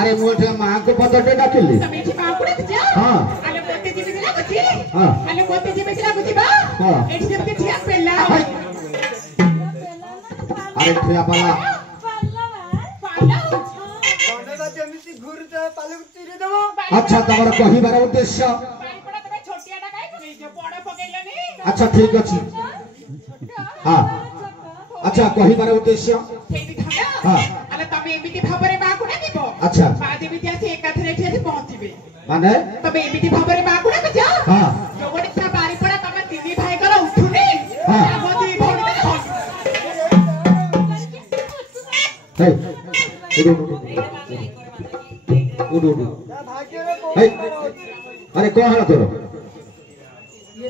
अरे मोटे मां को पतटे डाकिली समेठी मां को देखजा हां आले कोते जीवे दिला गछि हां आले कोते जीवे दिला गछि बा हां एठी जेते ठिया पेला अरे ठिया पाला पाला कोनेदा जेमिति घुरते पालु तीरे देबो अच्छा तमर कहिबार उद्देश्य पानी पड़ा तबे छोटियाटा काई पकई जे पड़े पकईलनी अच्छा ठीक अछि हां अच्छा कहिबार उद्देश्य सेठी थाना हां आले तमे एमिति भाबरे मां को डाकिबो अच्छा बा जेमिति आसी एकाथरे एठी आसी पहुंचीबे माने तमे एमिति भाबरे मां को डाकजा हां जोगडी ता बारी पड़ा तमे तिनी भाई कर उठुनी हां आबदी भौणी दे हो हे उडो भाग्य रे हे अरे कोन हला तोर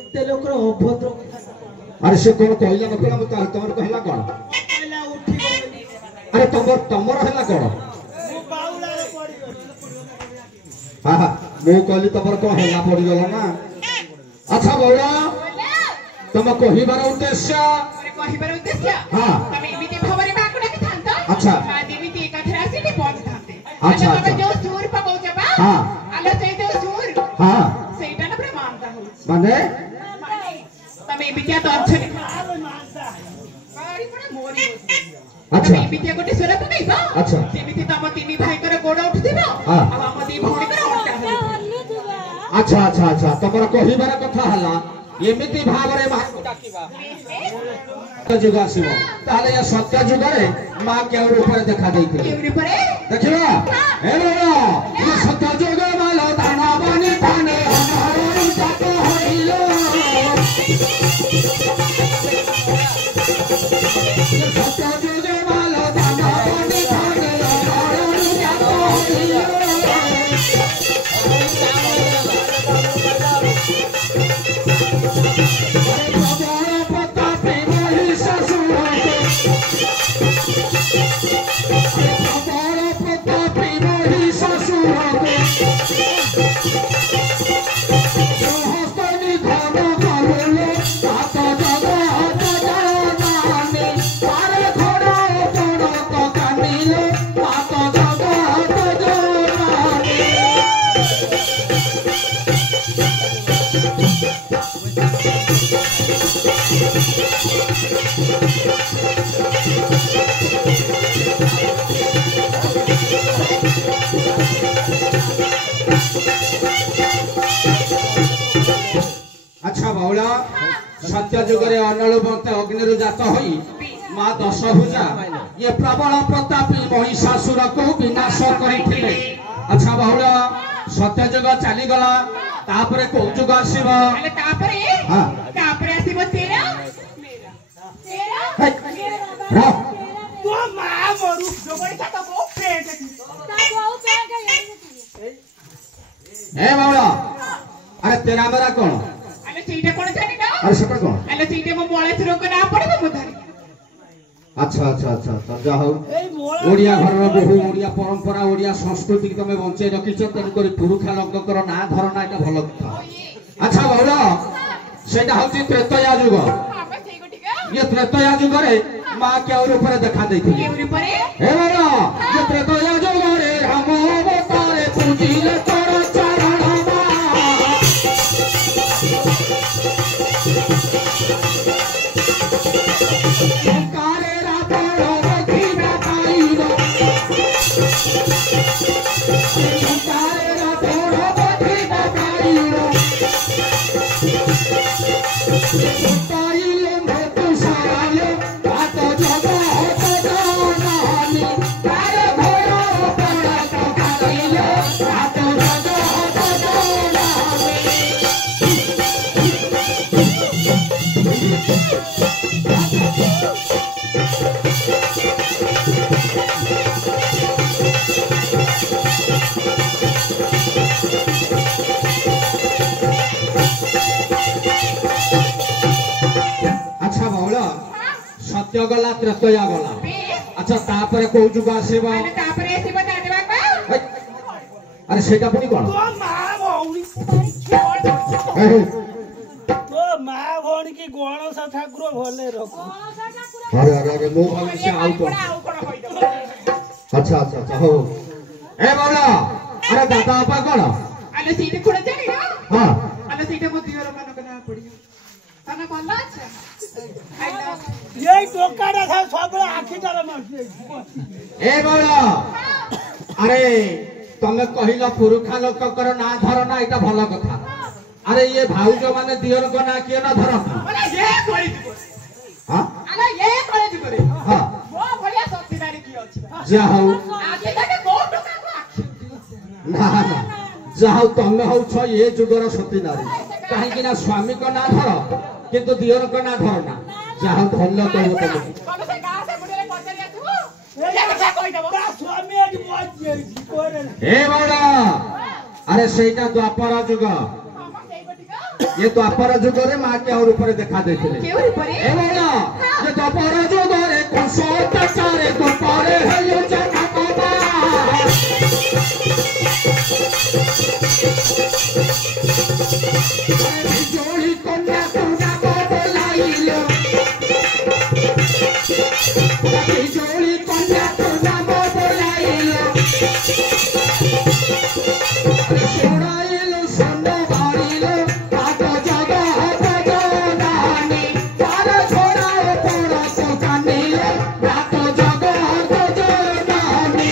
एते लोकर अभद्र कथा अरे से कोन कहला नकला मत तमर कहला कोन कहला उठी गली अरे तमर हला कोन मो बाउला रे पड़ी गली हां हां मो कहली तमर को हला पड़ी गेल ना अच्छा बौड़ा तम कहिबार उद्देश्य कहिबार उद्देश्य हां तमे एमिति भाबरे मां को डाकी थांता अच्छा बा जेमिति एकाथरे आसी नी पहुंच थांते अच्छा तमे अच्छा जो सूर पकोच बा हां आले सेई जो सूर हां सेइटा न प्रमाणता हो माने तमे एमिति तो अच्छे आलो मानता बारी पड़ा मोरी अच्छा एमिति गोटे सूर पकईबा अच्छा जेमिति तम तिनी भाई कर गोड़ उठदिबो हां आ हम दी भौणी कर उठा हो अच्छा अच्छा अच्छा तमर कहिबार कथा हला एमिति भाबरे मां को डाकिबा ଯୁଗ ଆସିବ ତାହେଲେ ଏ ସତ୍ୟ ଯୁଗରେ ମା କେଉଁ ରୂପରେ ଦେଖା ଦେଇଥିଲେ ଦେଖିବା ଏ ସତ୍ୟ ଯୁଗ ମାଲ ଦାନ ବନି ପାନେ ଜାତ ହଇଲ ସତ୍ୟ ଯୁଗ ମାଲ ଦାନ ବନି ପାନେ ଜାତ ହଇଲ अच्छा बाउला सत्य जुगरे अनल बंते अग्नि जात होई मां दशभुजा ये प्रबल प्रतापी महिषासुर को विनाश करिथिले। अच्छा बाउला सत्य जुग चली गला तापरे को जुग आसीबो तापरे हां तापरे आसीबो तेरा मेरा तो मां मरु जोबड़ी का तो बहुत पेट है ए बाउला अरे तेरा मेरा कौन सीटे कोन जानी ना अरे सेटा कोन अले सीटे मो मोळे सुरो को ना पड़बो मुधारी अच्छा अच्छा अच्छा अच्छा जा हो ओडिया घर रो बहु ओडिया परंपरा ओडिया संस्कृति की तमे बंचे रखिछ तन करी पुरुखा लग्न कर ना धरना एटा भलो कथा। अच्छा बाउला सेटा होची त्रेतया युग ये त्रेतया युग रे मां के और ऊपर देखा दैथिली के ऊपर ए बाउला ये त्रेतया युग रे हम अवतारे पूजिले तोर चरण सत्य गला त्रेतया गला अच्छा तापर को जुग आसीबो अरे तापर आसीबो दादे बाबा अरे सेटा पुनी कोन तो मां भौणी तो मां भौणी की गणेश ठाकुर भले रखो अरे अरे अरे मो भाई से आउ तो अच्छा अच्छा अच्छा हो ए बाबा अरे दादा आपा कोन अले सीटे कोन जानी ना हां अले सीटे मो दियर मन कना पड़ियो तना भलो अच्छा ये टोकाडा था सबले आखी तारा मारती ए बाबा अरे तमे कहिला पुरुखा लोक कर ना धरना एटा भलो कथा अरे ये भाउजो माने दियर को ना किए ना धरता अरे ये कोई दिबो हां अरे ये कोई दिबो रे हां वो भलिया सत्तीदारी की अछि जा हो आखी तके को टोका को आखी ना ना जा हो तमे हो छ ये जुगर सती नारी काहे कि ना स्वामी को ना धर किंतु दियर को ना धरना जा हो धन्य कहबो तमे कब से गां से बुढ़े पचरिया तू ये कथा कोई देबो ता स्वामी आज मौज जेरी कोरे ए बाबा अरे सेटा द्वापर जुग ये द्वापर जुग रे मां के और ऊपर देखा देथिले के ऊपर ए बाबा ये द्वापर जुग रे कुसो तचारे को पारे है यो जना बाबा जोड़ी कन्या तुना को बोलाइलो जोड़ी कन्या तुना को बोलाइलो सोनाइलो सोना बाड़ीलो आतो जगह हतो जनानी पार छोड़ा पड़ा तो कानीलो आतो जगह हतो जनानी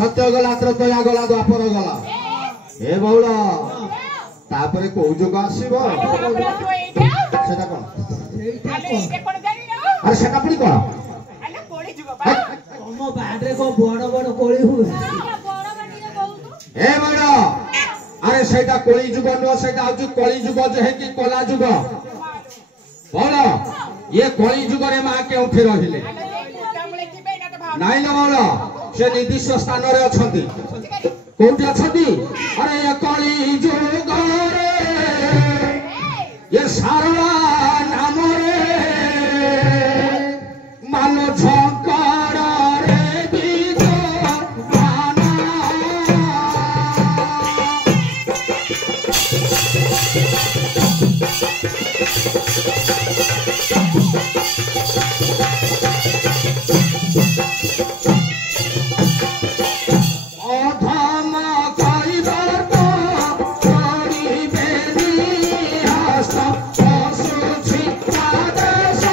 सत्य गला त्रया गला द्वापर गला ए बहुल तापर कोउ जुग आसीबो सेटा कोन अरे सेटा पुनी कोन तम बाडरे को बड़ बड़ कोली हुए ए बहुल अरे सेटा कोली जुग न सेटा आजु कोली जुग जे कि कोला जुग बहुल ये कोली जुग रे मा के उठी रहिले नाई न बहुल से निर्दिष्ट स्थान रे अछंती कोउठी अछंती अरे ये कोली जुग रे ये सारा नाम रे मानो झंकार रे बीज गाना अधम कइबार तो छोड़ी बेनी हस्त असुछि आदेश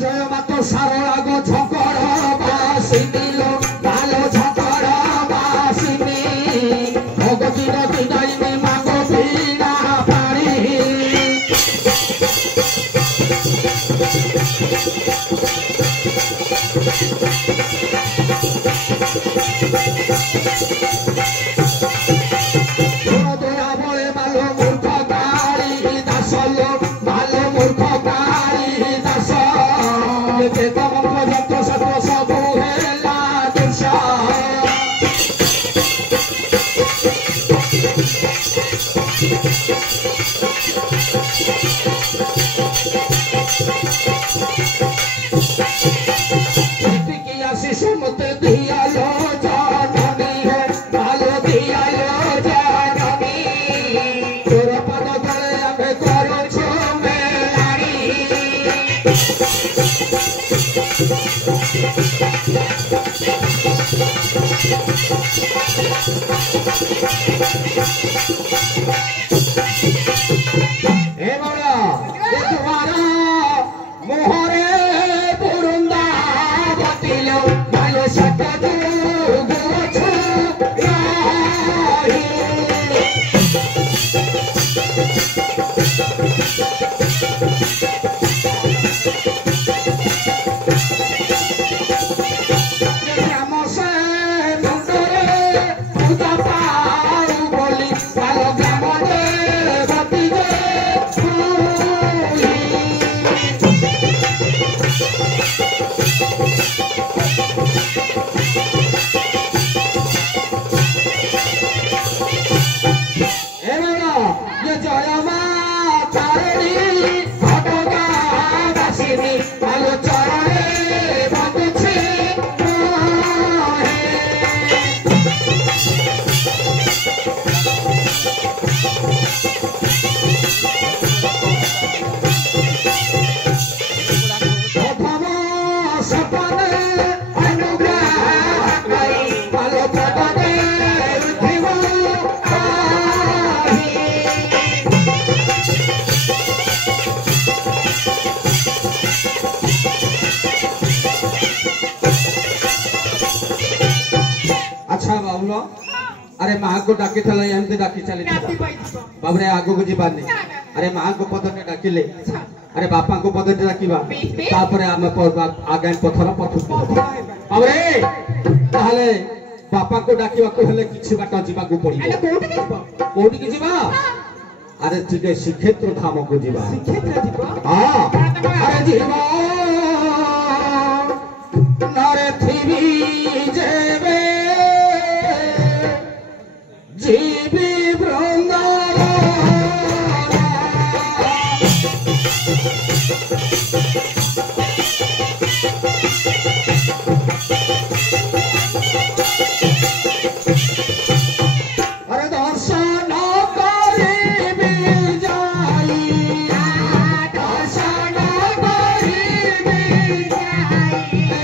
जय मातो सारला गो झकर बासिनी लो भालो झकर बासिनी भगती नदी दाइनी मागो पीड़ा पानी दया बळे मालो मूर्ख काली दास लो भालो मूर्ख काली दास ये तम प्रजंत सत्व सब हेला दुर्शा किया शिशु मत दिया लो जाननी है भालो दिया लो जाननी तोर पद तले आमे करू छो मेलानी ए बड़ा ये तुम्हारा मोहरे पुरुंदा बतिलो भालो सट जुगु छु राही ग्राम से मुंडरे पूजा पाऊ बोली भालो ग्राम दे बति दे ये जय मा तारिणी भटका बासिनी भालो चरणे बंदुछि प्रथम सपने अनुग्रह करी भालो पदे उठिबो अच्छा बाबुल अरे माँ को डाकी थला एमती डाकी चली बाबरे आगो को जीवानी अरे माँ को पदटे डाकिले अरे बापा को पदटे डाकिबा तापरे आमे आगे पथर पथु बाबरे ताहले बापा को डाकिबा को हेले किछि बाट जीवा को पड़िबो कोठी की जीवा अरे ठीक श्रीक्षेत्र धाम को जीवा हां अरे जीवा नरे थिबी जेबे जीवी वृंदावन अरे दर्शन करिबी जाई दर्शन करिबी जाई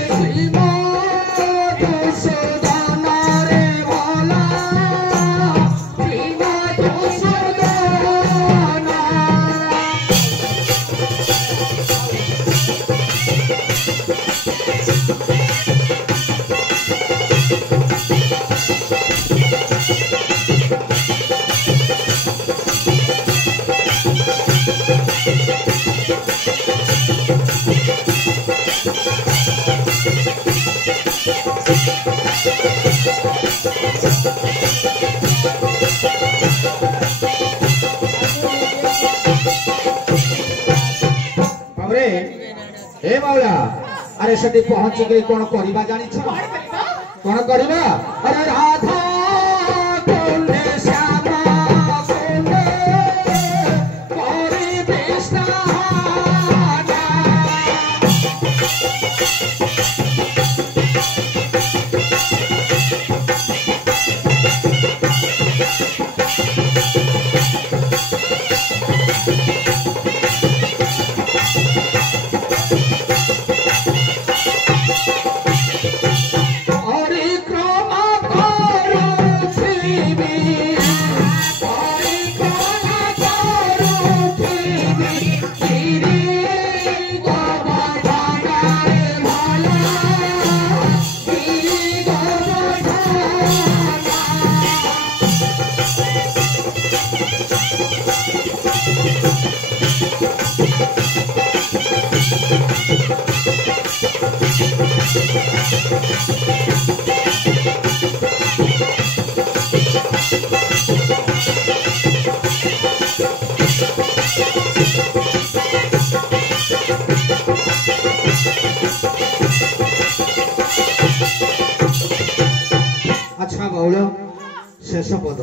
ए बाउला अरे सेठी पहुंच के कोन करबा जानि छ कोन करबा अरे राधा कोने श्यामा कोने कोरी कृष्ण अच्छा बाउला शेष पद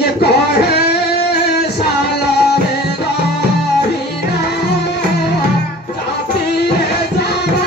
ये कहे साला रे गाहिना जाति रे जाना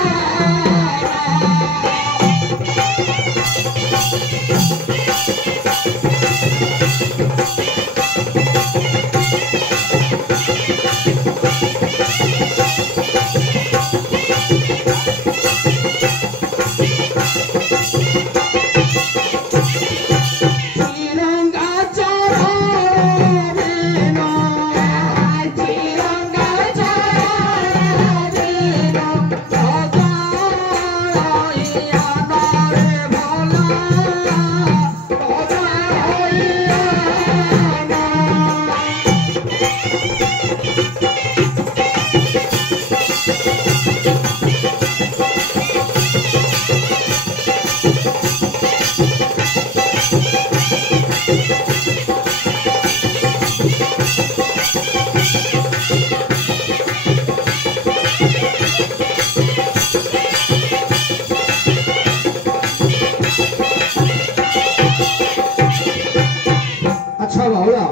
अच्छा बाउला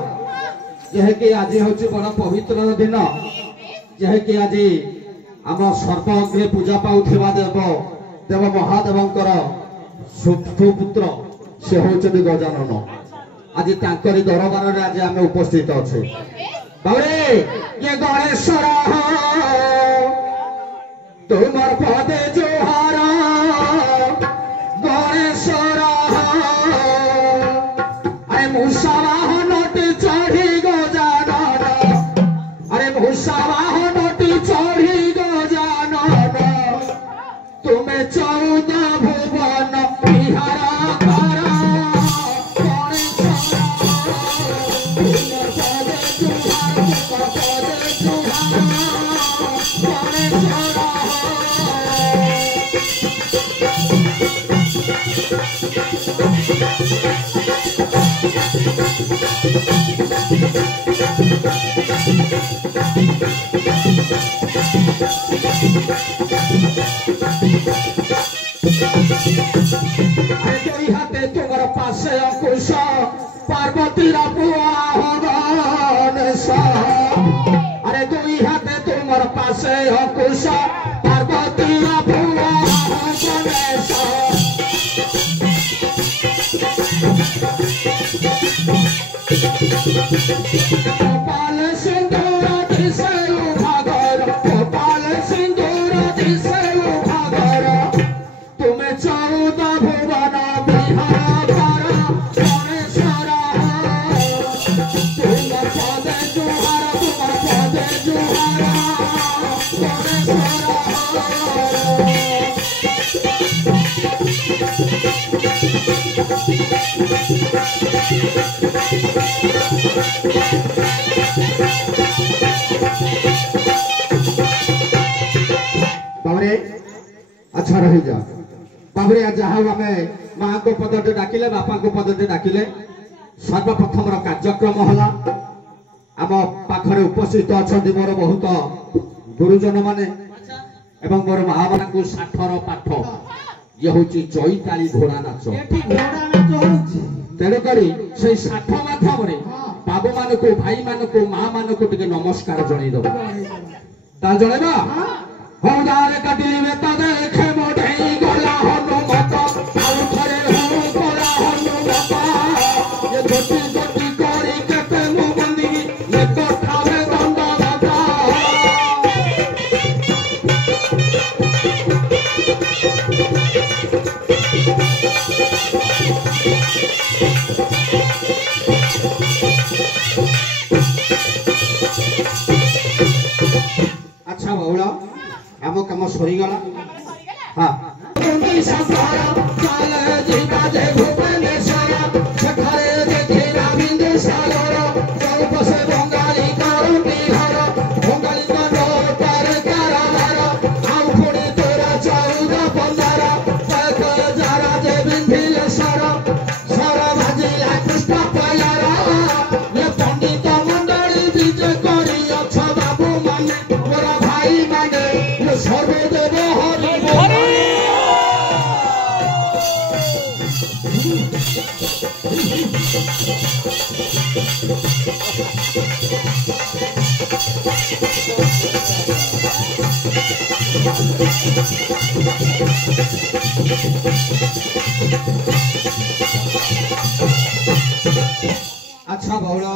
यह कि आज हूँ बड़ पवित्र दिन यह कि आज आम सर्पग्रे पूजा पाउथिबा देव देव महादेवंकर सुपुत्र से होचନ୍ତି गजानन आज तांकरी दरबार रे आज आम उपस्थित अच्छे बाबरे ये गणेश्वर तुमर पदे जोहार गणेश्वर अरे मुसावाहनटी चढ़ी गजानन अरे मुसावाहनटी चढ़ी गजानन तुम्हें 14 भुवन विहार कर हाथे तुमर पासे अंकुश पार्वती पुआ गणेश अरे दुई हाथे तुमर पासे अंकुश पार्वती पुआ गणेश गोपाल सिंदूर दिसे भागर गोपाल सिंदूर दिसे भागर तुम्हें 14 भुवन विहार कर गणेश्वर तुम पदे जुहार गणेश्वर बाबरे अच्छा रही जा बाबरे जहाँ आम माँ को पदटे डाकिले बापा को पदटे डाकिले सर्वप्रथम कार्यक्रम है आम पाखरे उपस्थित अच्छा मोर बहुत गुरुजन माने এবং মোর মা ମାନଙ୍କୁ ଷାଠର ପାଠ ଇଏ ହଉଛି ଚୈତାଳି ଘୋଡ଼ା ନାଚ। ତେଣୁକରି ସେଇ ଷାଠ ମାଧ୍ୟମରେ ବାବୁ ମାନଙ୍କୁ ଭାଇ ମାନଙ୍କୁ ମା ମାନଙ୍କୁ ଟିକେ ନମସ୍କାର ଜଣେଇଦବ। ତା ଜଣେଇବା ହଉ ଗାଁରେ କାଟିଲି ବେତ ଦେଖେ ମୋ ଢେଇ ଗଲା ହନୁମତ ଆଉ ଥରେ ହଉ ଗଲା ହନୁମତ ଏ ଗୋଟି ଗୋଟି କରି କେତେ ମୁଁ ବନ୍ଦିବି ଏକ ଠାବେ ଦଣ୍ଡବତ। अच्छा बहुला आम कम सरीगला हाँ अच्छा बहुला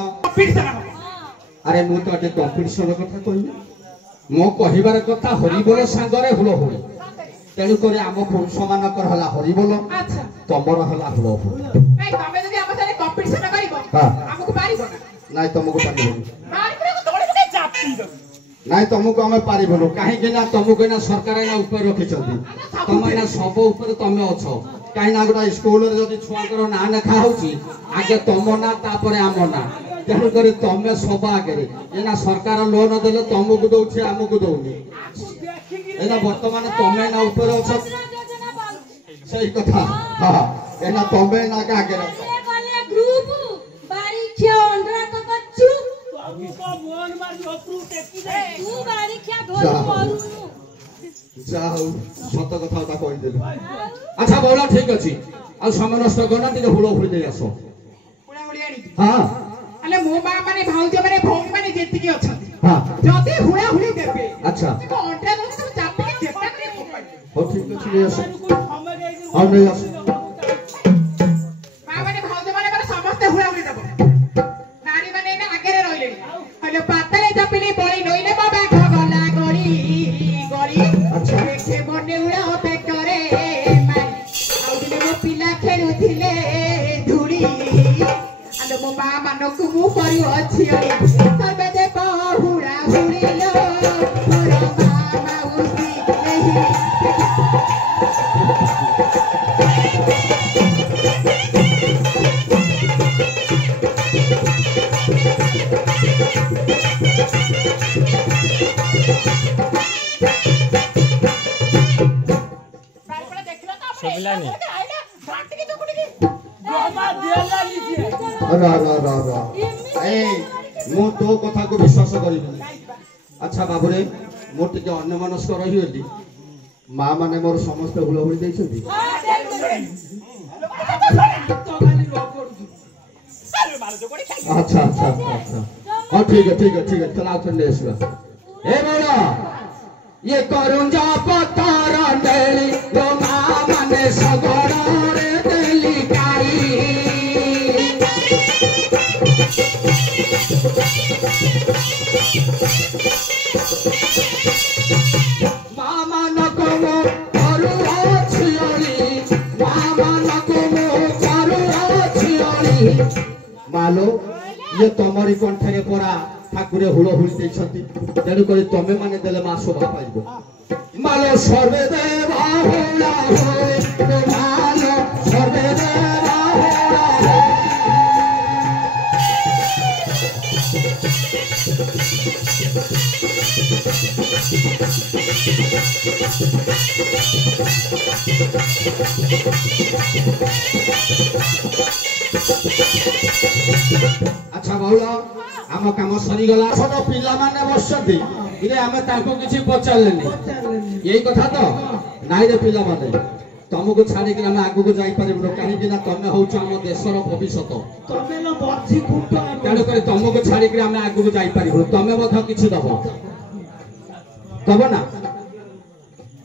अरे मु तो अटे कंपटीशन कथा कहली मो कहिबार कथा हरिबोल सांगरे हुलो हुई तेणु करे आम पुरुष मानकर हला हरिबोल तमर हला हुलो हुई नहीं तमे जदी हम सारे कंपटीशन करिवो हमको पारिबो ना नहीं तुमको पारिबो मारिबो को तोळे के चापी दो नहीं तुमको हमें पारिबो काहे कि ना तुमको ना सरकार ना ऊपर रखि छथि तुम ना सब ऊपर तुम अछो काहे ना गोटा स्कूल रे जदी छुआकर ना लेखा होची आगे तुम ना तापरे आम ना तेणु करे तुम सब आगे एना सरकार लोन देले तुमको दउछि हमको दउनी एना वर्तमान तुम ना ऊपर अछो सही कथा हां एना तुम ना के आगे वाले ग्रुप बारीखिया अंडरा को बच्चू तुमको मोहन मार लोकरू टेकी दे तू बारीखिया ढोल मारुनु जाऊ सत कथा ता कहि देले अच्छा बोला ठीक अछि आ समय नष्ट करना ଟିକେ हुलो हुली दे आसो पुरा हुलियाणी हां अले मो बा माने भाउज माने भौणी माने जेति की अछथि हां जदी हुला हुली देबे अच्छा को अंडा दो सब चापी के चेष्टा करे फोपाड़ी हो ठीक अछि ले आसो समय गई हां ले आसो बा माने भाउज माने करे समस्त हुला हुली देबो नारी माने ना आगे रहिले हले पातले चापिली बळी नइले बाबा गला गरी गरी अच्छा देखे मने उड़ा होते करे माई आउ दिने मो पिला खेलुथिले धुड़ी आलो मो बा मानकु मु करी अछि अरे सर्वे दे बहुड़ा हुड़िलो मोर मामा उसी एही बारपड़ा देखलो तो सबलानी आइला घाट के चुकुड़ी की गोमा दियाला लीजिए रा रा रा रा ए मु तो कथा को विश्वास करिबे अच्छा बाबू रे मो टिके अन्य मनस्क रही होली मां माने मोर समस्त हुलो हुली दैछथि तो खाली लोक करू अरे मारो चुकुड़ी खाई अच्छा अच्छा अच्छा हां ठीक है चला चल ले आसवा ए बोला ये करुंजा पतारा देली रो मां माने सगड़ा रे देली काई मामा नकमो करू छियली मामा नकमो करू छियली मालो ये तमरी कंठरे परा ठाकुरे हुलो हुली दैछथि तेणु करी तमे माने देले मा शोभा पाइबो मालो सर्वे देवा होला होय मालो सर्वे देवा होला अच्छा बहुला आम काम सरी गला छोट पिला माने बसती ଇରେ ଆମେ ତାଙ୍କୁ କିଛି ପଚାରିଲେନି ଏଇ କଥା ତ ନାଇଁ ରେ ପିଲାମାନେ ତମକୁ ଛାଡ଼ିକି ଆମେ ଆଗକୁ ଯାଇପାରିବୁନି କାହିଁକି ନା ତମେ ହଉଛ ଆମ ଦେଶର ଭବିଷ୍ୟତ ତେଣୁକରି ତମକୁ ଛାଡ଼ିକି ଆମେ ଆଗକୁ ଯାଇପାରିବୁନି ତମେ ମଧ୍ୟ କିଛି ଦବ ନା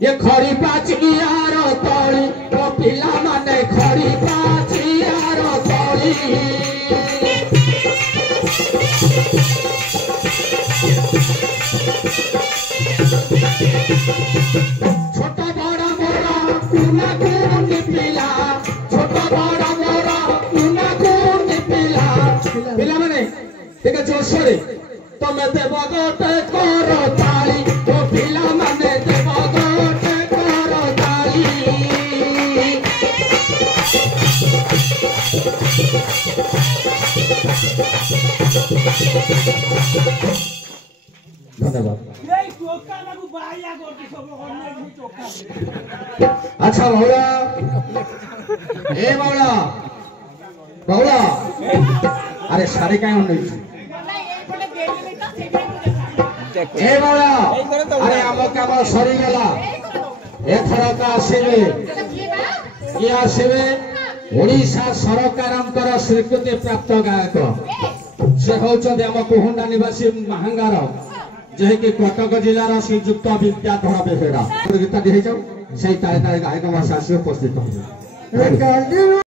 ये खड़ी पाचियार तली ओ पिला माने खड़ी पाचियार तली छोट बड़ा मोरा कुना कुन पिला छोट बड़ा मोरा कुना कुन पिला पिला माने ठीक जोर से तमे देव गोटे कर ताली ओ पिला माने देव गोटे कर ताली धन्यवाद अच्छा बाउला ए बाउला बाउला अरे सारे क्या ए बाउला अरे आम काम सरी गला एथरक आसबे किए आसबे ओडिशा सरकारंकर स्वीकृति प्राप्त गायक से होचंदे आम कुहुंडा निवासी महांगार जेकी कटक जिलार श्रीयुक्त विद्याधर बेहेरा गीता दी जाऊ से गायक भाषा उपस्थित हो